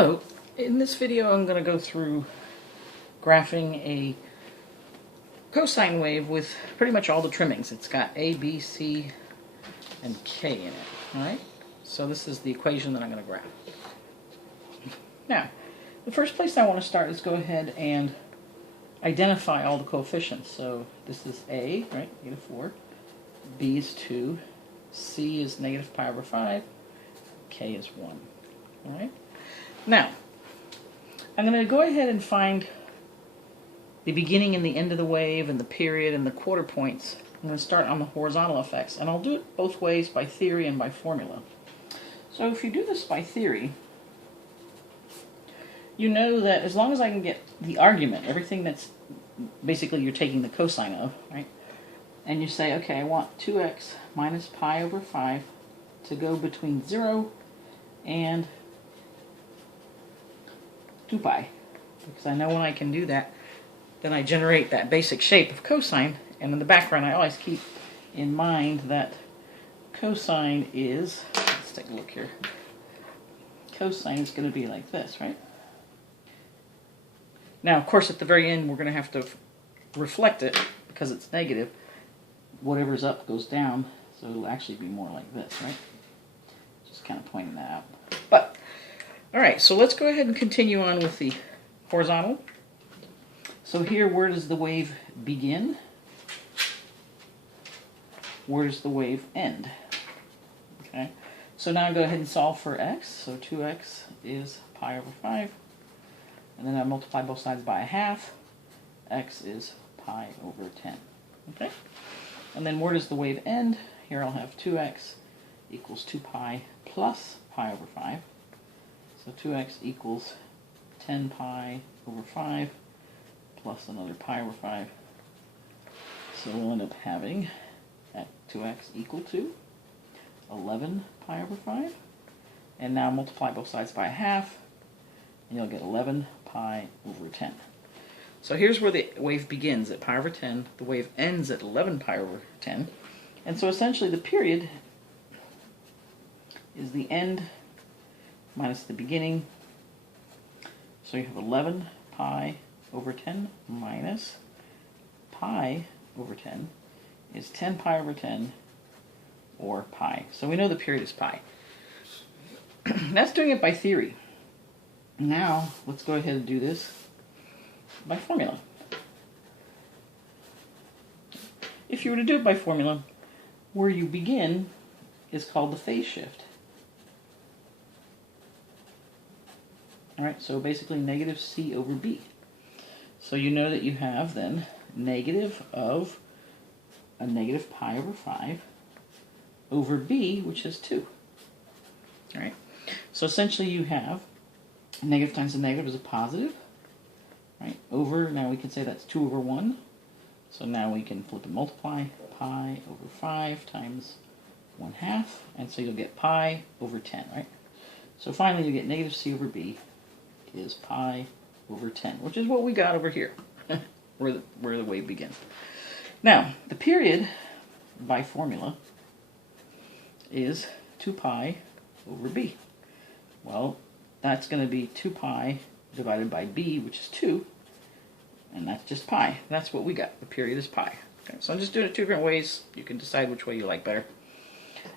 Hello, in this video I'm going to go through graphing a cosine wave with pretty much all the trimmings. It's got A, B, C, and K in it, alright? So this is the equation that I'm going to graph. Now, the first place I want to start is go ahead and identify all the coefficients. So this is A, right, -4, B is 2, C is -π/5, K is 1, alright? Now, I'm going to go ahead and find the beginning and the end of the wave and the period and the quarter points. I'm going to start on the horizontal effects, and I'll do it both ways, by theory and by formula. So if you do this by theory, you know that as long as I can get the argument, everything that's basically you're taking the cosine of, right? And you say, okay, I want 2x minus π/5 to go between 0 and 2π, because I know when I can do that, then I generate that basic shape of cosine, and in the background I always keep in mind that cosine is, let's take a look here, cosine is going to be like this, right? Now, of course, at the very end we're going to have to reflect it, because it's negative, whatever's up goes down, so it'll actually be more like this, right? Just kind of pointing that out. But alright, so let's go ahead and continue on with the horizontal. So here, where does the wave begin? Where does the wave end? Okay, so now go ahead and solve for x. So 2x is π/5. And then I multiply both sides by 1/2. X is π/10. Okay? And then where does the wave end? Here I'll have 2x equals 2π plus π/5. So 2x equals 10π/5 plus another π/5. So we'll end up having at 2x equal to 11π/5. And now multiply both sides by 1/2, and you'll get 11π/10. So here's where the wave begins at π/10. The wave ends at 11π/10. And so essentially the period is the end minus the beginning. So you have 11π/10 minus π/10 is 10π/10, or pi. So we know the period is pi. That's doing it by theory. Now let's go ahead and do this by formula. If you were to do it by formula, where you begin is called the phase shift. Alright, so basically negative c over b. So you know that you have then negative of a negative π/5 over b, which is 2. Alright, so essentially you have negative times a negative is a positive. Right, over, now we can say that's 2 over 1. So now we can flip and multiply π/5 times 1/2, and so you'll get π/10, right? So finally you get negative c over b is π/10, which is what we got over here, where the wave begins. Now, the period, by formula, is 2π/b. Well, that's going to be 2π divided by b, which is 2, and that's just pi. That's what we got. The period is pi. Okay, so I'm just doing it two different ways. You can decide which way you like better.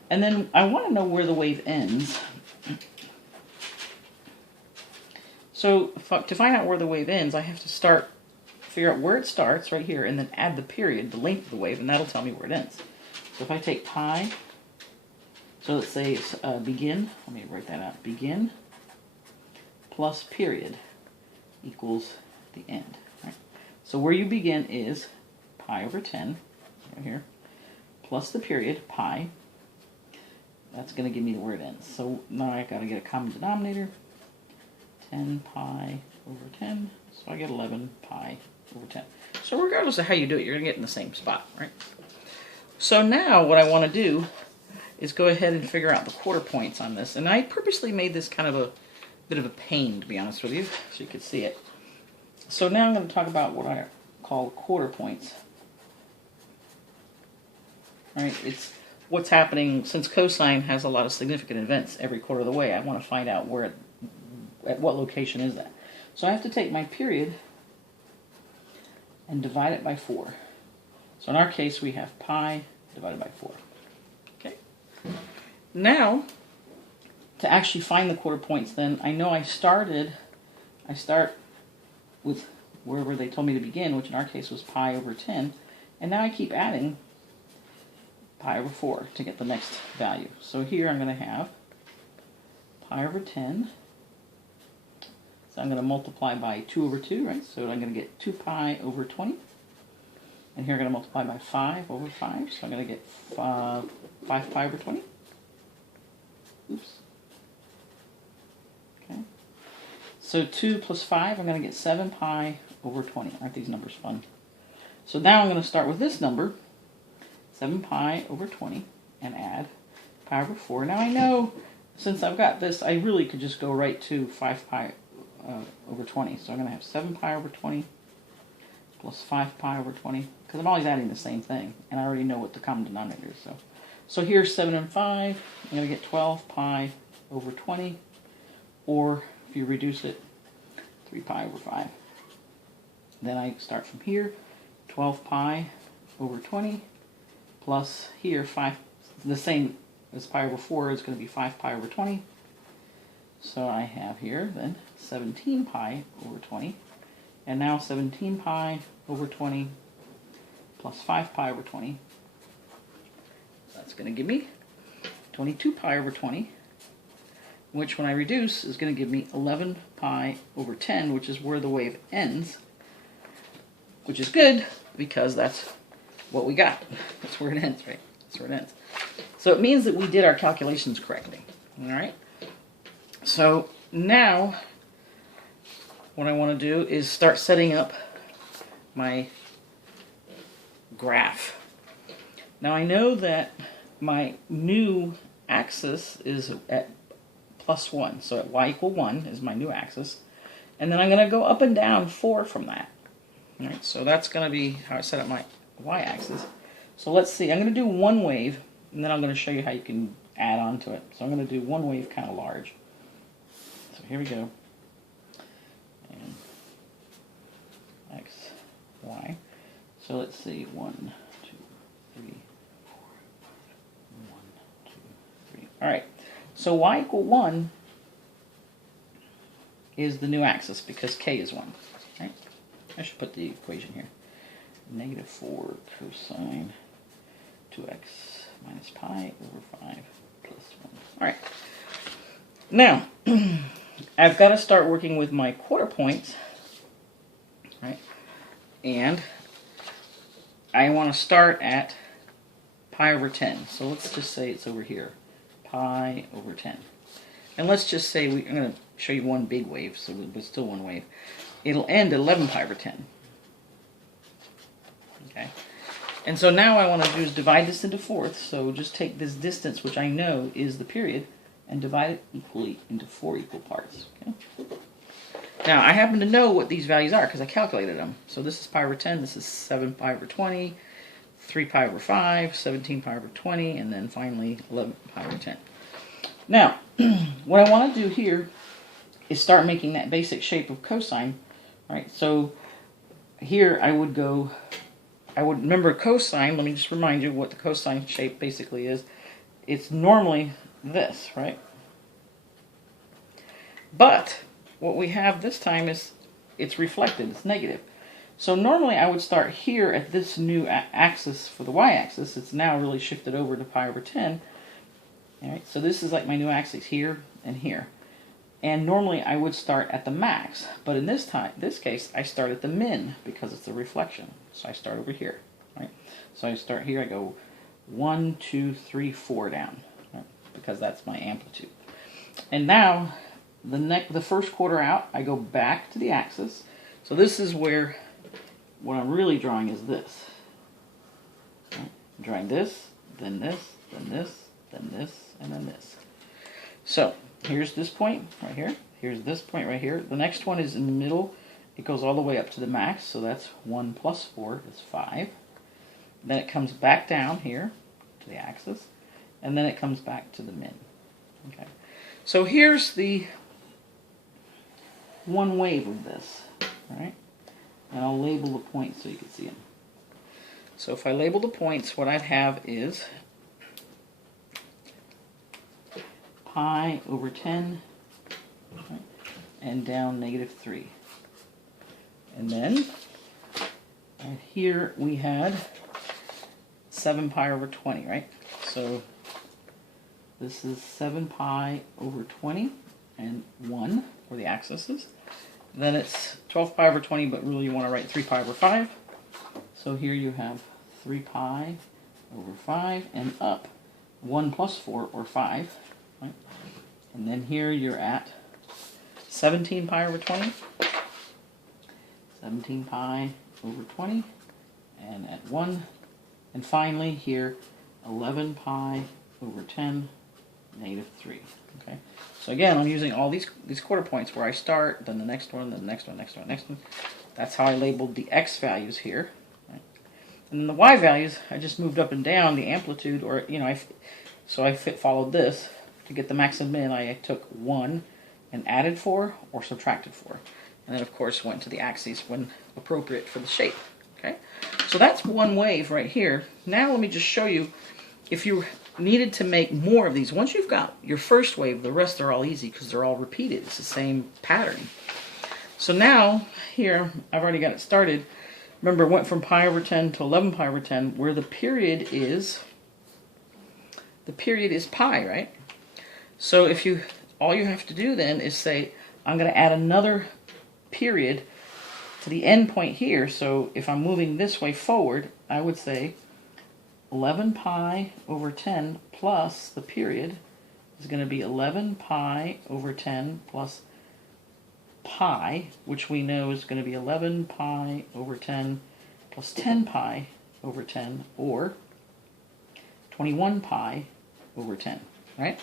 And then I want to know where the wave ends. So to find out where the wave ends, I have to figure out where it starts, right here, and then add the period, the length of the wave, and that'll tell me where it ends. So if I take pi, so let's say it's begin, let me write that out, begin plus period equals the end. Right? So where you begin is π/10, right here, plus the period, pi. That's going to give me where it ends. So now I've got to get a common denominator. 10π/10, so I get 11π/10. So regardless of how you do it, you're going to get in the same spot, right? So now what I want to do is go ahead and figure out the quarter points on this. And I purposely made this kind of a bit of a pain, to be honest with you, so you could see it. So now I'm going to talk about what I call quarter points. Right? It's what's happening, since cosine has a lot of significant events every quarter of the way. I want to find out where at what location is that? So I have to take my period and divide it by 4. So in our case, we have pi divided by 4. Okay. Now, to actually find the quarter points, then I know I start with wherever they told me to begin, which in our case was pi over 10, and now I keep adding pi over 4 to get the next value. So here I'm going to have pi over 10. So I'm going to multiply by 2 over 2, right? So I'm going to get 2 pi over 20. And here I'm going to multiply by 5 over 5. So I'm going to get 5 pi over 20. Oops. Okay. So 2 plus 5, I'm going to get 7 pi over 20. Aren't these numbers fun? So now I'm going to start with this number, 7 pi over 20, and add pi over 4. Now I know, since I've got this, I really could just go right to 5 pi over 20. So I'm going to have 7 pi over 20 plus 5 pi over 20, because I'm always adding the same thing, and I already know what the common denominator is. So here's 7 and 5. I'm going to get 12 pi over 20, or if you reduce it, 3 pi over 5. Then I start from here, 12 pi over 20, plus here 5, the same as pi over 4 is going to be 5 pi over 20. So I have here then 17 pi over 20, and now 17 pi over 20 plus 5 pi over 20. That's going to give me 22 pi over 20, which when I reduce is going to give me 11 pi over 10, which is where the wave ends, which is good because that's what we got. That's where it ends, right? That's where it ends. So it means that we did our calculations correctly. All right? So now what I want to do is start setting up my graph. Now I know that my new axis is at +1. So at y equal 1 is my new axis. And then I'm going to go up and down 4 from that. All right, so that's going to be how I set up my y-axis. So let's see. I'm going to do one wave, and then I'm going to show you how you can add on to it. So I'm going to do one wave kind of large. So here we go. And x, y. So let's see. 1, 2, 3, 4, 5. 1, 2, 3. All right. So y equal 1 is the new axis because k is 1. Right? I should put the equation here. -4 cosine 2x minus pi over 5 plus 1. All right. Now, I've got to start working with my quarter points. Right? And I want to start at pi over 10. So let's just say it's over here. Pi over 10. And let's just say I'm going to show you one big wave, so it's still one wave. It'll end at 11 pi over 10. Okay. And so now what I want to do is divide this into fourths. So just take this distance, which I know is the period, and divide it equally into 4 equal parts. Okay. Now I happen to know what these values are because I calculated them. So this is pi over 10. This is 7 pi over 20. 3 pi over 5, 17 pi over 20, and then finally 11 pi over 10. Now, what I want to do here is start making that basic shape of cosine. Right? So here I would remember cosine, let me just remind you what the cosine shape basically is. It's normally this, right? But what we have this time is it's reflected, it's negative. So normally I would start here at this new axis for the y-axis. It's now really shifted over to pi over 10. All right, so this is like my new axis here and here. And normally I would start at the max, but in this case I start at the min because it's the reflection. So I start over here, right? So I start here. I go 1, 2, 3, 4 down, right? Because that's my amplitude. And now the first quarter out, I go back to the axis. So this is where what I'm really drawing is this. Right? I'm drawing this, then this, then this, then this, and then this. So here's this point right here. Here's this point right here. The next one is in the middle. It goes all the way up to the max, so that's 1 plus 4 is 5. Then it comes back down here to the axis, and then it comes back to the min. Okay. So here's the one wave of this, right? And I'll label the points so you can see them. So if I label the points, what I'd have is pi over 10, right, and down -3. And then right here we had 7 pi over 20, right? So this is 7 pi over 20 and 1 where the axis is. Then it's 12 pi over 20, but really you want to write 3 pi over 5. So here you have 3 pi over 5 and up 1 plus 4 or 5. Right? And then here you're at 17 pi over 20. 17 pi over 20 and at 1. And finally here 11 pi over 10 -3. Okay. So again, I'm using all these quarter points where I start, then the next one, then the next one, next one, next one. That's how I labeled the x values here. Right? And then the y values, I just moved up and down the amplitude, or followed this to get the max and min. I took 1 and added 4 or subtracted 4, and then of course went to the axes when appropriate for the shape. Okay. So that's one wave right here. Now let me just show you if you needed to make more of these. Once you've got your first wave, the rest are all easy because they're all repeated. It's the same pattern. So now, here, I've already got it started. Remember, it went from pi over 10 to 11 pi over 10, where the period is pi, right? So if all you have to do then is say, I'm going to add another period to the end point here. So if I'm moving this way forward, I would say 11 pi over 10 plus the period is going to be 11 pi over 10 plus pi, which we know is going to be 11 pi over 10 plus 10 pi over 10, or 21 pi over 10, right?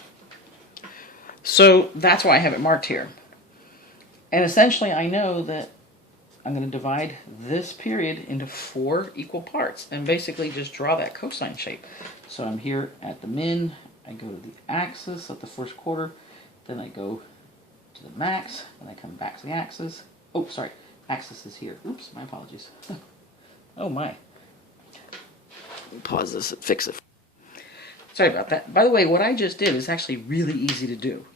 So that's why I have it marked here. And essentially I know that I'm going to divide this period into 4 equal parts and basically just draw that cosine shape. So I'm here at the min, I go to the axis at the first quarter, then I go to the max, then I come back to the axis. Oh, sorry, axis is here. Oops, my apologies. Oh my. Let me pause this and fix it. Sorry about that. By the way, what I just did is actually really easy to do.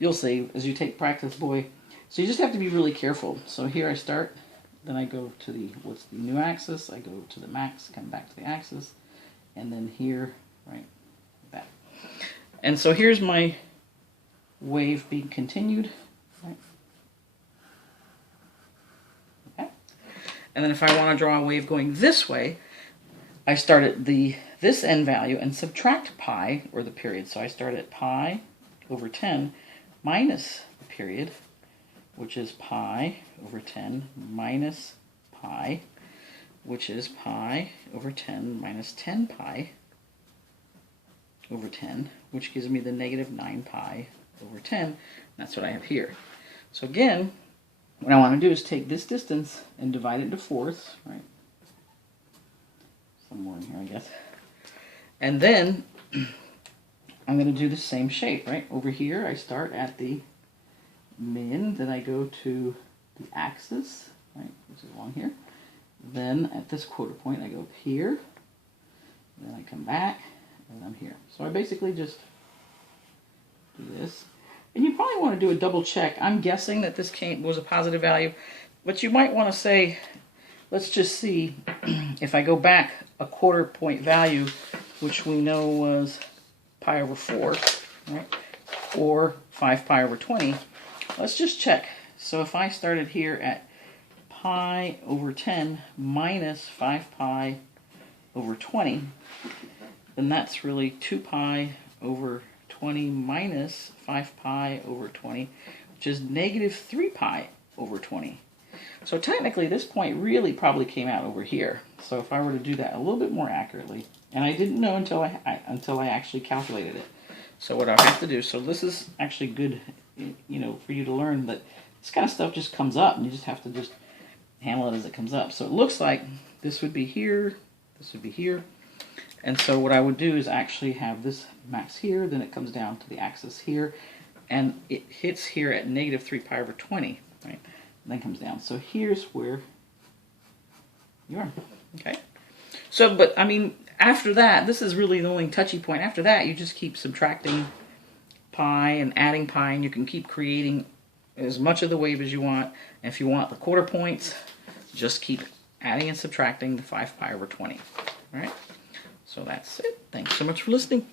You'll see as you take practice, boy. So you just have to be really careful. So here I start, then I go to what's the new axis, I go to the max, come back to the axis, and then here, right, back. And so here's my wave being continued, right? Okay. And then if I want to draw a wave going this way, I start at this end value and subtract pi, or the period. So I start at pi over 10 minus the period, which is pi over 10 minus pi, which is pi over 10 minus 10 pi over 10, which gives me the -9 pi over 10. That's what I have here. So again, what I want to do is take this distance and divide it into fourths, right? Somewhere in here, I guess. And then I'm going to do the same shape, right? Over here, I start at the min, then I go to the axis, right, which is along here. Then at this quarter point, I go here, then I come back, and I'm here. So I basically just do this. And you probably want to do a double check. I'm guessing that this was a positive value, but you might want to say, let's just see if I go back a quarter point value, which we know was pi over 4, right, or 5 pi over 20. Let's just check. So if I started here at pi over 10 minus 5 pi over 20, then that's really 2 pi over 20 minus 5 pi over 20, which is -3 pi over 20. So technically this point really probably came out over here. So if I were to do that a little bit more accurately, and I didn't know until I actually calculated it. So what I have to do, so this is actually good, for you to learn that this kind of stuff just comes up and you just have to just handle it as it comes up. So it looks like this would be here, this would be here. And so what I would do is actually have this max here, then it comes down to the axis here, and it hits here at negative 3 pi over 20, right? And then comes down. So here's where you are, okay? So, but I mean, after that, this is really the only touchy point. After that, you just keep subtracting pi and adding pi, and you can keep creating as much of the wave as you want. And if you want the quarter points, just keep adding and subtracting the 5 pi over 20, all right? So that's it. Thanks so much for listening.